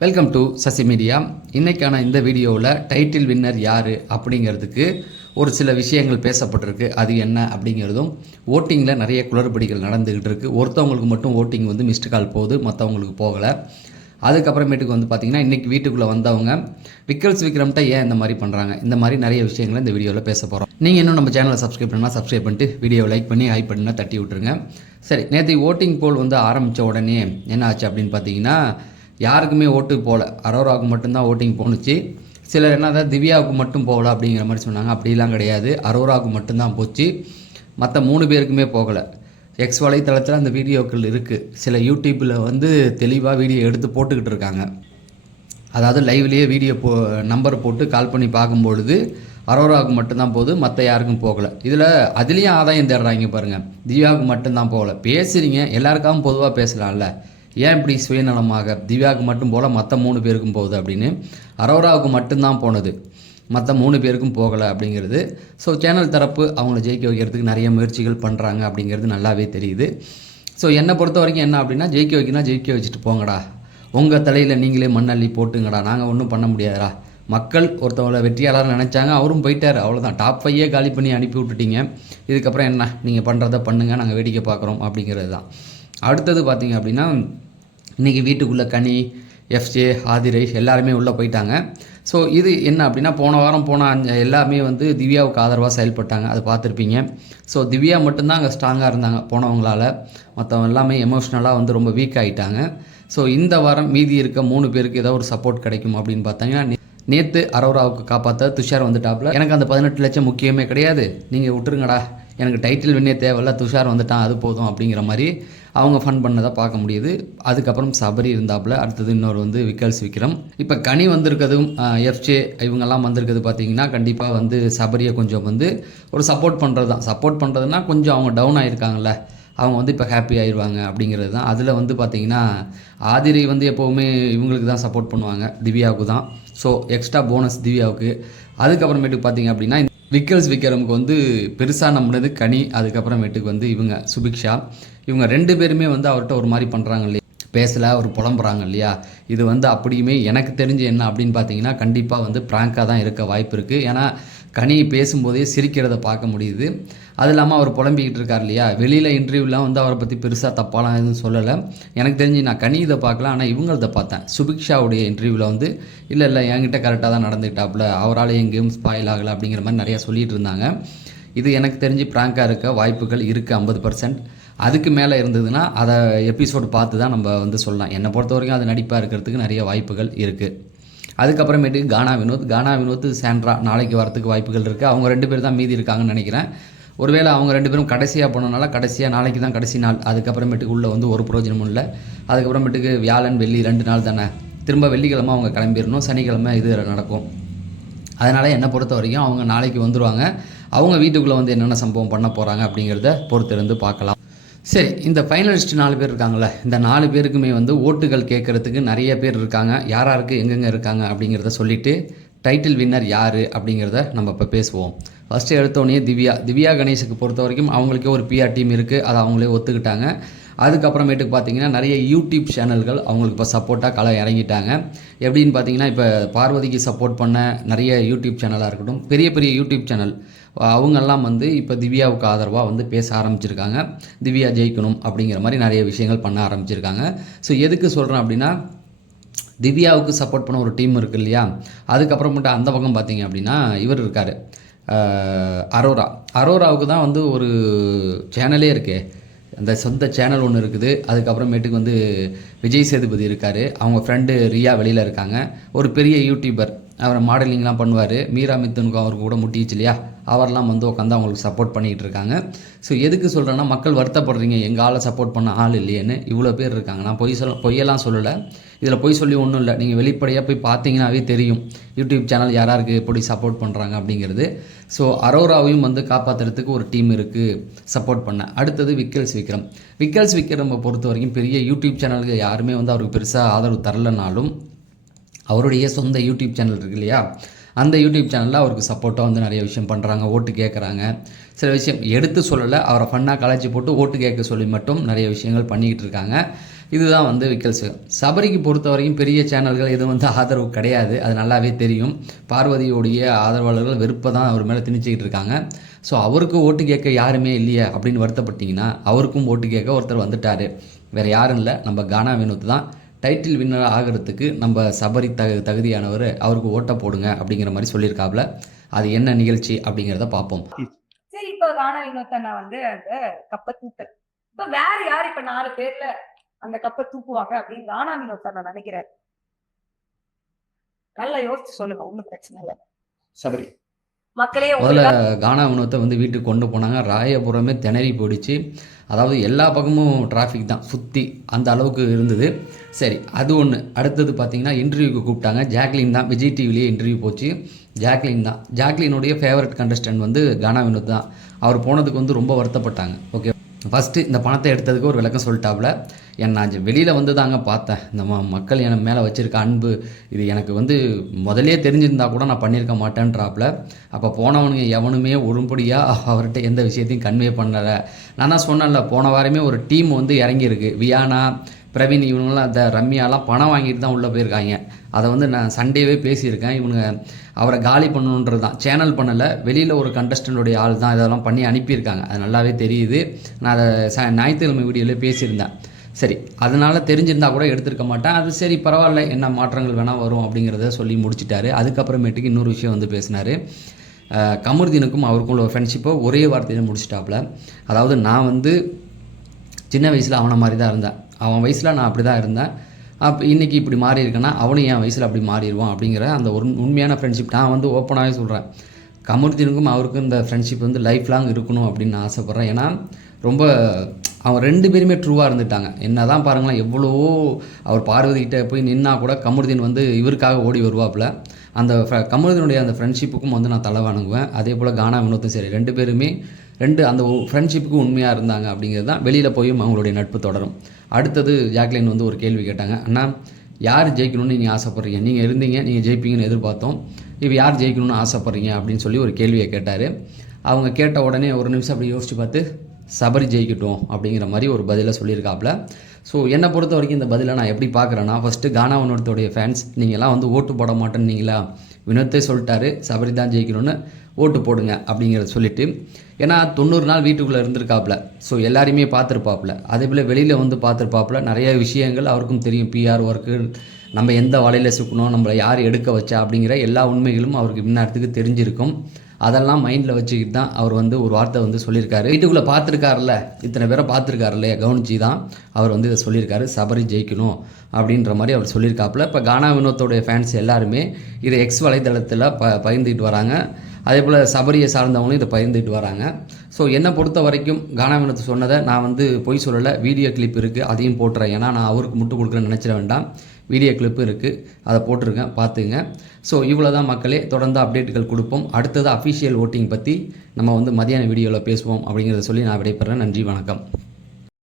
Welcome to Sasi media. இன்றைக்கான இந்த வீடியோவில் டைட்டில் வின்னர் யார் அப்படிங்கிறதுக்கு ஒரு சில விஷயங்கள் பேசப்பட்டிருக்கு. அது என்ன அப்படிங்கிறதும், ஓட்டிங்கில் நிறைய குளறுபடிகள் நடந்துக்கிட்டு இருக்குது. ஒருத்தவங்களுக்கு மட்டும் ஓட்டிங் வந்து மிஸ்டு கால் போகுது, மற்றவங்களுக்கு போகலை. அதுக்கப்புறமேட்டுக்கு வந்து பார்த்திங்கன்னா இன்றைக்கி வீட்டுக்குள்ளே வந்தவங்க விக்ரம்கிட்ட ஏன் இந்த மாதிரி பண்ணுறாங்க, இந்த மாதிரி நிறைய விஷயங்களை இந்த வீடியோவில் பேச போகிறோம். நீங்கள் இன்னும் நம்ம சேனலை சப்ஸ்கிரைப் பண்ணால் சப்ஸ்கிரைப் பண்ணிட்டு வீடியோவை லைக் பண்ணி ஹைப் பண்ணினா தட்டி விட்டுருங்க. சரி, நேற்று ஓட்டிங் போல் வந்து ஆரம்பித்த உடனே என்ன ஆச்சு அப்படின்னு பார்த்தீங்கன்னா, யாருக்குமே ஓட்டு போகல. அரோராவுக்கு மட்டும்தான் ஓட்டிங் போணுச்சு. சிலர் என்னதான் திவ்யாவுக்கு மட்டும் போகல அப்படிங்கிற மாதிரி சொன்னாங்க. அப்படிலாம் கிடையாது, அரோராவுக்கு மட்டும்தான் போச்சு, மற்ற 3 பேருக்குமே போகலை. எக்ஸ் வலைத்தளத்தில் அந்த வீடியோக்கள் இருக்குது. சில யூடியூப்பில் வந்து தெளிவாக வீடியோ எடுத்து போட்டுக்கிட்டு இருக்காங்க. அதாவது லைவ்லேயே வீடியோ நம்பர் போட்டு கால் பண்ணி பார்க்கும்பொழுது அரோராவுக்கு மட்டும்தான் போகுது, மற்ற யாருக்கும் போகலை. இதில் அதுலேயும் ஆதாயம் தேடுறாங்க பாருங்கள். திவ்யாவுக்கு மட்டும்தான் போகலை. பேசுகிறீங்க, எல்லாருக்காகவும் பொதுவாக பேசலாம்ல, ஏன் இப்படி சுயநலமாக திவ்யாவுக்கு மட்டும் போகல மற்ற 3 பேருக்கும் போகுது அப்படின்னு. அரோராவுக்கு மட்டும்தான் போனது, மற்ற 3 பேருக்கும் போகலை அப்படிங்கிறது. ஸோ சேனல் தரப்பு அவங்கள ஜெயிக்க வைக்கிறதுக்கு நிறைய முயற்சிகள் பண்ணுறாங்க அப்படிங்கிறது நல்லாவே தெரியுது. ஸோ என்னை பொறுத்த வரைக்கும் என்ன அப்படின்னா, ஜெயிக்க வைக்கணும், ஜெயிக்க வச்சுட்டு போங்கடா, உங்கள் தலையில் நீங்களே மண்ணள்ளி போட்டுங்கடா, நாங்கள் ஒன்றும் பண்ண முடியாதுடா. மக்கள் ஒருத்தவங்களை வெற்றியாளர் நினச்சாங்க, அவரும் போயிட்டார், அவ்வளோதான். டாப் 5 காலி பண்ணி அனுப்பி விட்டுட்டீங்க. இதுக்கப்புறம் என்ன, நீங்கள் பண்ணுறதை பண்ணுங்கள், நாங்கள் வேடிக்கை பார்க்குறோம் அப்படிங்கிறது தான். அடுத்தது பார்த்திங்க அப்படின்னா, இன்றைக்கி வீட்டுக்குள்ளே கனி, எஃப்ஜே, ஆதிரை எல்லாருமே உள்ளே போயிட்டாங்க. ஸோ இது என்ன அப்படின்னா, போன வாரம் எல்லாமே வந்து திவ்யாவுக்கு ஆதரவாக செயல்பட்டாங்க, அது பார்த்துருப்பீங்க. ஸோ திவ்யா மட்டும்தான் அங்கே ஸ்ட்ராங்காக இருந்தாங்க போனவங்களால், மற்றவங்க எல்லாமே எமோஷ்னலாக வந்து ரொம்ப வீக் ஆகிட்டாங்க. ஸோ இந்த வாரம் மீதி இருக்க 3 பேருக்கு ஏதோ ஒரு சப்போர்ட் கிடைக்கும் அப்படின்னு பார்த்தாங்கன்னா, நேற்று அரோராவுக்கு காப்பாற்ற துஷார் வந்துட்டாப்புல. எனக்கு அந்த 18 லட்சம் முக்கியமே கிடையாது, நீங்கள் விட்டுருங்கடா, எனக்கு டைட்டில் வின்னே தேவையில்ல, துஷார் வந்துட்டான் அது போதும் அப்படிங்கிற மாதிரி அவங்க ஃபன் பண்ணதை பார்க்க முடியுது. அதுக்கப்புறம் சபரி இருந்தாப்புல, அடுத்தது இன்னொரு வந்து விக்ரம். இப்போ கனி வந்திருக்கிறதும் எஃப்ஜே இவங்கெல்லாம் வந்திருக்கிறது பார்த்தீங்கன்னா, கண்டிப்பாக வந்து சபரியை கொஞ்சம் வந்து ஒரு சப்போர்ட் பண்ணுறது தான். சப்போர்ட் பண்ணுறதுனா கொஞ்சம் அவங்க டவுன் ஆகிருக்காங்கல்ல, அவங்க வந்து இப்போ ஹாப்பி ஆயிடுவாங்க அப்படிங்கிறது தான். அதில் வந்து பார்த்திங்கன்னா, ஆதிரை வந்து எப்போவுமே இவங்களுக்கு தான் சப்போர்ட் பண்ணுவாங்க, திவ்யாவுக்கு தான். ஸோ எக்ஸ்ட்ரா போனஸ் திவ்யாவுக்கு. அதுக்கப்புறமேட்டுக்கு பார்த்திங்க அப்படின்னா, விக்ரமுக்கு வந்து பெருசாக நம்பினது கனி. அதுக்கப்புறமேட்டுக்கு வந்து இவங்க சுபிக்ஷா, இவங்க 2 பேருமே வந்து அவர்கிட்ட ஒரு மாதிரி பண்ணுறாங்க இல்லையா, பேசலை, அவர் புலம்புறாங்க இல்லையா. இது வந்து அப்படியுமே எனக்கு தெரிஞ்சு என்ன அப்படின்னு பார்த்தீங்கன்னா, கண்டிப்பாக வந்து ப்ராங்காக தான் இருக்க வாய்ப்பு இருக்குது. ஏன்னா கனி பேசும்போதே சிரிக்கிறத பார்க்க முடியுது. அது இல்லாமல் அவர் புலம்பிக்கிட்டு இருக்கார் இல்லையா, வெளியில் இன்டர்வியூலாம் வந்து அவரை பற்றி பெருசாக தப்பாலாம் எதுவும் சொல்லலை. எனக்கு தெரிஞ்சு நான் கனி இதை பார்க்கலாம், ஆனால் இவங்களத பார்த்தேன். சுபிக்ஷாவுடைய இன்டர்வியூவில் வந்து இல்லை என்கிட்ட கரெக்டாக தான் நடந்துக்கிட்டாப்புல, அவரால் என் கேம் ஸ்பாயில் ஆகலை அப்படிங்கிற மாதிரி நிறையா சொல்லிகிட்டு இருந்தாங்க. இது எனக்கு தெரிஞ்சு ப்ராங்காக இருக்க வாய்ப்புகள் இருக்குது 50%. அதுக்கு மேலே இருந்ததுன்னா அதை எபிசோடு பார்த்து தான் நம்ம வந்து சொல்லலாம். என்னை பொறுத்த வரைக்கும் அது நடிப்பாக இருக்கிறதுக்கு நிறைய வாய்ப்புகள் இருக்குது. அதுக்கப்புறமேட்டுக்கு கானா வினோத் சாண்ட்ரா நாளைக்கு வரத்துக்கு வாய்ப்புகள் இருக்குது. அவங்க 2 பேர் தான் மீதி இருக்காங்கன்னு நினைக்கிறேன். ஒருவேளை அவங்க 2 பேரும் கடைசியாக போனதுனால நாளைக்கு தான் கடைசி நாள். அதுக்கப்புறமேட்டுக்கு உள்ளே வந்து ஒரு பிரயோஜனமும் இல்லை. அதுக்கப்புறமேட்டுக்கு வியாழன் வெள்ளி 2 நாள் தானே, திரும்ப வெள்ளிக்கிழமை அவங்க கிளம்பிடணும், சனிக்கிழமை இது நடக்கும். அதனால் என்னை பொறுத்த வரைக்கும் அவங்க நாளைக்கு வந்துடுவாங்க. அவங்க வீட்டுக்குள்ளே வந்து என்னென்ன சம்பவம் பண்ண போகிறாங்க அப்படிங்கிறத பொறுத்திருந்து பார்க்கலாம். சரி, இந்த ஃபைனலிஸ்ட் 4 பேர் இருக்காங்களே, இந்த 4 பேருக்குமே வந்து ஓட்டுகள் கேட்குறதுக்கு நிறைய பேர் இருக்காங்க. யாராருக்கு எங்கெங்கே இருக்காங்க அப்படிங்கிறத சொல்லிவிட்டு டைட்டில் வின்னர் யார் அப்படிங்கிறத நம்ம இப்போ பேசுவோம். ஃபஸ்ட்டு எடுத்தோடனே திவ்யா கணேஷுக்கு பொறுத்த வரைக்கும் அவங்களுக்கே ஒரு பிஆர் டீம் இருக்குது, அதை அவங்களே ஒத்துக்கிட்டாங்க. அதுக்கப்புறமேட்டுக்கு பார்த்தீங்கன்னா, நிறைய யூடியூப் சேனல்கள் அவங்களுக்கு இப்போ சப்போர்ட்டாக களை இறங்கிட்டாங்க. எப்படின்னு பார்த்தீங்கன்னா, இப்போ பார்வதிக்கு சப்போர்ட் பண்ண நிறைய யூடியூப் சேனலாக இருக்கட்டும், பெரிய பெரிய யூடியூப் சேனல் அவங்கெல்லாம் வந்து இப்போ திவ்யாவுக்கு ஆதரவாக வந்து பேச ஆரம்பிச்சிருக்காங்க. திவ்யா ஜெயிக்கணும் அப்படிங்கிற மாதிரி நிறைய விஷயங்கள் பண்ண ஆரம்பிச்சிருக்காங்க. ஸோ எதுக்கு சொல்கிறேன் அப்படின்னா, திவ்யாவுக்கு சப்போர்ட் பண்ண ஒரு டீம் இருக்குது இல்லையா, அதுக்கப்புறமேட்டு அந்த பக்கம் பார்த்தீங்க அப்படின்னா இவர் இருக்கார், அரோராவுக்கு தான் வந்து ஒரு சேனலே இருக்குது, அந்த சொந்த சேனல் ஒன்று இருக்குது. அதுக்கப்புறமேட்டுக்கு வந்து விஜய் சேதுபதி இருக்கார், அவங்க ஃப்ரெண்டு ரியா வெளியில் இருக்காங்க, ஒரு பெரிய யூடியூபர், அவர் மாடலிங்லாம் பண்ணுவார். மீரா மித்துனுக்கும் அவருக்கு கூட முட்டிச்சு இல்லையா, அவரெல்லாம் வந்து உட்காந்து அவங்களுக்கு சப்போர்ட் பண்ணிகிட்டு இருக்காங்க. ஸோ எதுக்கு சொல்கிறேன்னா, மக்கள் வருத்தப்படுறீங்க எங்கள் ஆளை சப்போர்ட் பண்ண ஆள் இல்லையேன்னு. இவ்வளோ பேர் இருக்காங்க. நான் பொய்யெல்லாம் சொல்லலை, இதில் பொய் சொல்லி ஒன்றும் இல்லை. நீங்கள் வெளிப்படையாக போய் பார்த்தீங்கன்னாவே தெரியும் யூடியூப் சேனல் யாராருக்கு எப்படி சப்போர்ட் பண்ணுறாங்க அப்படிங்கிறது. ஸோ அரோராவையும் வந்து காப்பாற்றுறதுக்கு ஒரு டீம் இருக்குது சப்போர்ட் பண்ண. அடுத்தது விக்ரமை பொறுத்த வரைக்கும் பெரிய யூடியூப் சேனலுக்கு யாருமே வந்து அவருக்கு பெருசாக ஆதரவு தரலைனாலும், அவருடைய சொந்த யூடியூப் சேனல் இருக்கு இல்லையா, அந்த யூடியூப் சேனலில் அவருக்கு சப்போர்ட்டாக வந்து நிறைய விஷயம் பண்ணுறாங்க, ஓட்டு கேட்குறாங்க. சில விஷயம் எடுத்து சொல்லலை, அவரை ஃபன்னாக கலாய்ச்சி போட்டு ஓட்டு கேட்க சொல்லி மட்டும் நிறைய விஷயங்கள் பண்ணிக்கிட்டு இருக்காங்க. இதுதான் வந்து விக்கல் சேகர். சபரிக்கு பொறுத்த வரைக்கும் பெரிய சேனல்கள் எதுவும் வந்து ஆதரவு கிடையாது, அது நல்லாவே தெரியும். பார்வதியோடைய ஆதரவாளர்கள் வெறுப்பை தான் அவர் மேலே திணிச்சிக்கிட்டு இருக்காங்க. ஸோ அவருக்கு ஓட்டு கேட்க யாருமே இல்லையே அப்படின்னு வருத்தப்பட்டீங்கன்னா, அவருக்கும் ஓட்டு கேட்க ஒருத்தர் வந்துட்டார். வேறு யாரும் இல்லை, நம்ம கானா வினோத் தான் டைட்டில் வின்னர் ஆகிறதுக்கு நம்ம சபரி தகுதியானவர், அவருக்கு ஓட்டை போடுங்க அப்படிங்கிற மாதிரி சொல்லியிருக்காப்புல. அது என்ன நிகழ்ச்சி அப்படிங்கிறத பார்ப்போம். சரி, இப்ப கானா வினோத்தண்ணா வந்து அந்த கப்ப தூக்கல். இப்ப வேற யார் இப்ப 4 பேர்ல அந்த கப்ப தூக்குவாங்க அப்படின்னு கானா வினோத்தண்ணா நினைக்கிறாரு? நல்லா யோசிச்சு சொல்லுங்க, ஒண்ணும் பிரச்சனை இல்லை. சபரி மக்களே முதல்ல கானா வினோத்தை வந்து வீட்டுக்கு கொண்டு போனாங்க. ராயபுரமே திணறி போயிடுச்சு. அதாவது எல்லா பக்கமும் டிராஃபிக் தான், சுற்றி அந்த அளவுக்கு இருந்தது. சரி, அது ஒன்று. அடுத்தது பார்த்தீங்கன்னா இன்டர்வியூக்கு கூப்பிட்டாங்க. ஜாக்லின் தான், விஜய் டிவிலேயே இன்டர்வியூ போச்சு. ஜாக்லின் தான், ஜாக்லினுடைய ஃபேவரட் கண்டஸ்டன்ட் வந்து கானா வினோத் தான். அவர் போனதுக்கு வந்து ரொம்ப வருத்தப்பட்டாங்க. ஓகே, ஃபஸ்ட்டு இந்த பணத்தை எடுத்ததுக்கு ஒரு விளக்கம் சொல்லிட்டாப்புல. நான் வெளியில் வந்து தாங்க பார்த்தேன், இந்த மக்கள் என் மேலே வச்சுருக்க அன்பு, இது எனக்கு வந்து முதலே தெரிஞ்சிருந்தா கூட நான் பண்ணியிருக்க மாட்டேன்றாப்புல. அப்போ போனவனுங்க எவனுமே ஒருபடியாக அவர்கிட்ட எந்த விஷயத்தையும் கன்வே பண்ணலை. நான் தான் சொன்னேன்ல, போன வாரமே ஒரு டீம் வந்து இறங்கியிருக்கு. வியானா, பிரவீன், இவனுங்களாம் அந்த ரம்யாலாம் பணம் வாங்கிட்டு தான் உள்ளே போயிருக்காங்க. அதை வந்து நான் சண்டேவே பேசியிருக்கேன். இவனுங்க அவரை காலி பண்ணணுன்றது தான், சேனல் பண்ணலை, வெளியில் ஒரு கண்டஸ்டன்டோடைய ஆள் தான் இதெல்லாம் பண்ணி அனுப்பியிருக்காங்க. அது நல்லாவே தெரியுது. நான் அதை ஞாயிற்றுக்கிழமை வீடியோவில் பேசியிருந்தேன். சரி, அதனால் தெரிஞ்சிருந்தால் கூட எடுத்துருக்க மாட்டேன். அது சரி, பரவாயில்ல, என்ன மாற்றங்கள் வேணால் வரும் அப்படிங்கிறத சொல்லி முடிச்சிட்டாரு. அதுக்கப்புறமேட்டுக்கு இன்னொரு விஷயம் வந்து பேசினார். கமருதீனுக்கும் அவருக்கும் உள்ள ஃப்ரெண்ட்ஷிப்பை ஒரே வார்த்தையில் முடிச்சிட்டாப்புல. அதாவது நான் வந்து சின்ன வயசில் அவனை மாதிரி தான் இருந்தேன், அவன் வயசில் நான் அப்படி தான் இருந்தேன், அப்போ இன்றைக்கி இப்படி மாறி இருக்கேன்னா அவனும் என் வயசில் அப்படி மாறிடுவான் அப்படிங்கிற அந்த ஒரு உண்மையான ஃப்ரெண்ட்ஷிப் நான் வந்து ஓப்பனாகவே சொல்கிறேன். கமருதீனுக்கும் அவருக்கும் இந்த ஃப்ரெண்ட்ஷிப் வந்து லைஃப் லாங் இருக்கணும் அப்படின்னு நான் ஆசைப்பட்றேன். ஏன்னா ரொம்ப அவங்க 2 பேருமே ட்ரூவாக இருந்துட்டாங்க. என்ன தான் பாருங்களேன், எவ்வளவோ அவர் பார்வதிக்கிட்ட போய் நின்னா கூட கமருதீன் வந்து இவருக்காக ஓடி வருவாப்பில். அந்த கமருதீனுடைய அந்த ஃப்ரெண்ட்ஷிப்புக்கும் வந்து நான் தலை வணங்குவேன். அதே போல் கானா வினோத்தும் சரி, 2 பேருமே அந்த ஃப்ரெண்ட்ஷிப்புக்கு உண்மையாக இருந்தாங்க அப்படிங்கிறது தான். வெளியில் போயும் அவங்களுடைய நட்பு தொடரும். அடுத்தது ஜாக்லின் வந்து ஒரு கேள்வி கேட்டாங்க. அண்ணா, யார் ஜெயிக்கணும்னு நீங்கள் ஆசைப்பட்றீங்க? நீங்கள் இருந்தீங்க, நீங்கள் ஜெயிப்பீங்கன்னு எதிர்பார்த்தோம், இப்போ யார் ஜெயிக்கணும்னு ஆசைப்பட்றீங்க அப்படின்னு சொல்லி ஒரு கேள்வியை கேட்டார். அவங்க கேட்ட உடனே ஒரு நிமிஷம் அப்படி யோசித்து பார்த்து சபரி ஜெயிக்கட்டும் அப்படிங்கிற மாதிரி ஒரு பதிலை சொல்லியிருக்காப்புல. ஸோ என்னை பொறுத்த வரைக்கும் இந்த பதிலை நான் எப்படி பார்க்குறேன்னா, ஃபஸ்ட்டு கானா வினோத்தோடைய ஃபேன்ஸ், நீங்கள்லாம் வந்து ஓட்டு போட மாட்டேன்னீங்களா? வினோத்தே சொல்லிட்டாரு சபரி தான் ஜெயிக்கணும்னு, ஓட்டு போடுங்க அப்படிங்கிறத சொல்லிவிட்டு. ஏன்னா 90 நாள் வீட்டுக்குள்ளே இருந்திருக்காப்புல. ஸோ எல்லாரையுமே பார்த்துருப்பாப்புல. அதே போல் வெளியில் வந்து பார்த்துருப்பாப்புல. நிறைய விஷயங்கள் அவருக்கும் தெரியும். பிஆர் ஒர்க்கு, நம்ம எந்த வலையில் சிக்கணும், நம்மளை யார் எடுக்க வச்சா அப்படிங்கிற எல்லா உண்மைகளும் அவருக்கு இந்நேரத்துக்கு தெரிஞ்சிருக்கும். அதெல்லாம் மைண்டில் வச்சுக்கிட்டு தான் அவர் வந்து ஒரு வார்த்தை வந்து சொல்லியிருக்காரு. வீட்டுக்குள்ளே பார்த்துருக்காருல்ல, இத்தனை பேரை பார்த்துருக்காருல்ல, கவனிச்சு தான் அவர் வந்து இதை சொல்லியிருக்காரு, சபரி ஜெயிக்கணும் அப்படின்ற மாதிரி அவர் சொல்லியிருக்காப்புல. இப்போ கானா வினோத்தோடைய ஃபேன்ஸ் எல்லாருமே இதை எக்ஸ் வலைதளத்தில் பகிர்ந்துக்கிட்டு வராங்க. அதே போல் சபரியை சார்ந்தவங்களும் இதை பகிர்ந்துட்டு வராங்க. ஸோ என்னை பொறுத்த வரைக்கும் கானா வினோத் சொன்னதை நான் வந்து பொய் சொல்லலை. வீடியோ கிளிப் இருக்குது, அதையும் போட்டுறேன். ஏன்னா நான் அவருக்கு முட்டு கொடுக்குறேன்னு நினச்சிட வேண்டாம். வீடியோ கிளிப்பும் இருக்குது, அதை போட்டிருக்கேன், பார்த்துங்க. ஸோ இவ்வளோ தான் மக்களே, தொடர்ந்து அப்டேட்டுகள் கொடுப்போம். அடுத்தது அஃபிஷியல் ஓட்டிங் பற்றி நம்ம வந்து மதியான வீடியோவில் பேசுவோம் அப்படிங்கிறத சொல்லி நான் விடைபெறேன். நன்றி, வணக்கம்.